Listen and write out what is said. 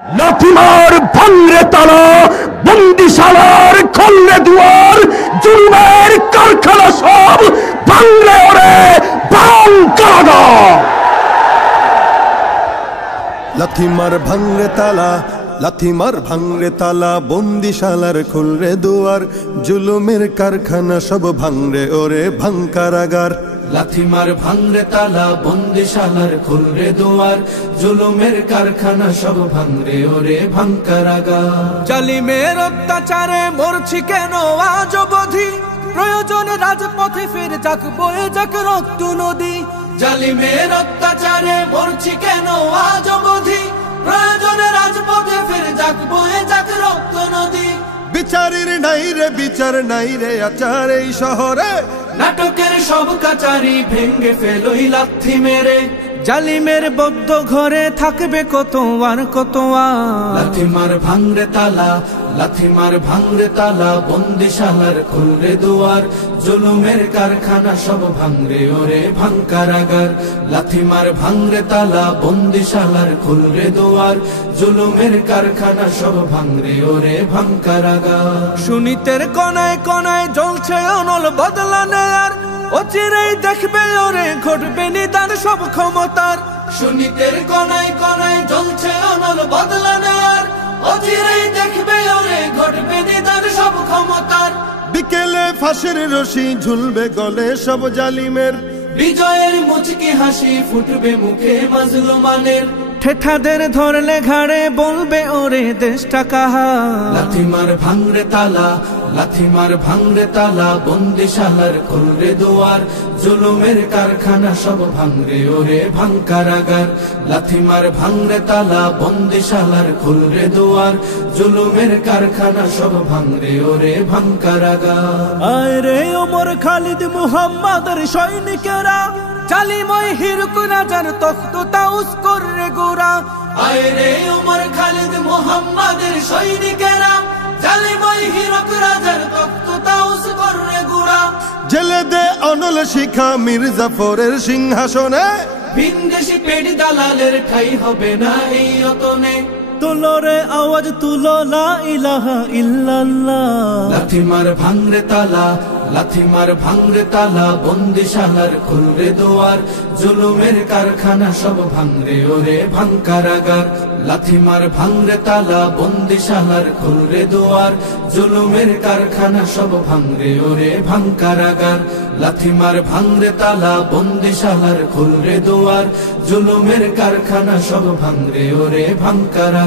লাথিমার ভাঙরে তালা, বন্দিশালার খুলরে দুয়ার, জুলুমের কারখানা সব ভাঙরে ওরে ভাঙ কারাগার। লাথিমার ভাঙরে তালা, লাথিমার ভাঙরে তালা, বন্দিশালার খুলরে দুয়ার, জুলুমের কারখানা সব ভাঙরে ওরে ভাঙ কারাগার। লাথিমার ভাঙরে তালা, বন্দিশালার খুলরে দুয়ার, জুলুমের কারখানা সব ভাঙরে ওরে ভাঙ কারাগার। জালিমের অত্যাচারে মরছি কেন আজ অবধি, প্রয়োজনে রাজপথে ফের যাক বয়ে যাক রক্ত নদী। জালিমের অত্যাচারে মরছি কেন আজ অবধি, প্রয়োজনে রাজপথে ফের যাক বয়ে যাক রক্ত নদী। বিচারের নাই রে বিচার নাই রে আচার এই শহরে, নাটকের সব কাচারি ভেঙ্গে ফেলোই লাথি মেরে। জালিমের বদ্ধ ঘরে থাকবে কত আর কত আর। লাথিমার ভাঙরে তালা, লাথিমার ভাঙরে তালা, বন্দিশালার খুলরে দুয়ার, জুলুমের কারখানা সব ভাঙরে ওরে ভাঙ কারাগার। লাথিমার ভাঙরে তালা, বন্দিশালার খুলরে দুয়ার, জুলুমের কারখানা সব ভাঙরে ওরে ভাঙ কারাগার। সুনীতের কোনায় কোনায় জ্বলছে অনল বদলা নেয়ার, অচিরেই দেখবে ওরে ঘটবে নিদান সব ক্ষমতার। সুনীতের কোনায় কোনায় জ্বলছে অনল বদলা নেয়ার, অচিরেই দেখবে ওরে ঘটবে নিদান সব ক্ষমতার। বিকেলে ফাঁসির রশি ঝুলবে গলে সব জালিমের, বিজয়ের মুচকি হাসি ফুটবে মুখে মাজলুমানের। ঠেঠাদের ধরলে ঘাড়ে বলবে ওরে দেশটা কাহার। লাথিমার ভাঙরে তালা, লাথিমার ভাঙরে তালা, বন্দিশালার খুলরে দুয়ার, জুলুমের কারখানা সব ভাঙরে ওরে ভাঙ কারাগার। লাথিমার ভাঙরে তালা, বন্দিশালার খুলরে দুয়ার, জুলুমের কারখানা সব ভাঙরে ওরে ভাঙ কারাগার। আয় রে ওমর খালিদ মুহাম্মাদের সৈনিকেরা, জালিময় হিরক রাজার তখ্ত তাউস করে গোরা। আয় রে ওমর খালিদ মুহাম্মাদের সৈনিকেরা, জালিময় হিরক রাজার তখ্ত তাউস করে গোরা। জেলে দে অনল শিখা মীর জাফরের সিংহাসনে, ভিনদেশি পেট দালালের ঠাই হবে না এই অতনে। তুলো রে আওয়াজ তুলো লা ইলাহা ইল্লাল্লাহ। লাথিমার ভাঙরে তালা, লাথিমার ভাঙরে তালা, বন্দিশালার খুলরে দুয়ার, জুলুমের কারখানা সব ভাঙরে ওরে ভাঙ কারাগার। লাথিমার ভাঙরে তালা, বন্দিশালার খুলরে দুয়ার, জুলুমের কারখানা সব ভাঙরে ওরে ভাঙ কারাগার। লাথিমার ভাঙরে তালা, বন্দিশালার খুলরে দুয়ার, জুলুমের কারখানা সব ভাঙরে ওরে ভাঙ কারাগার।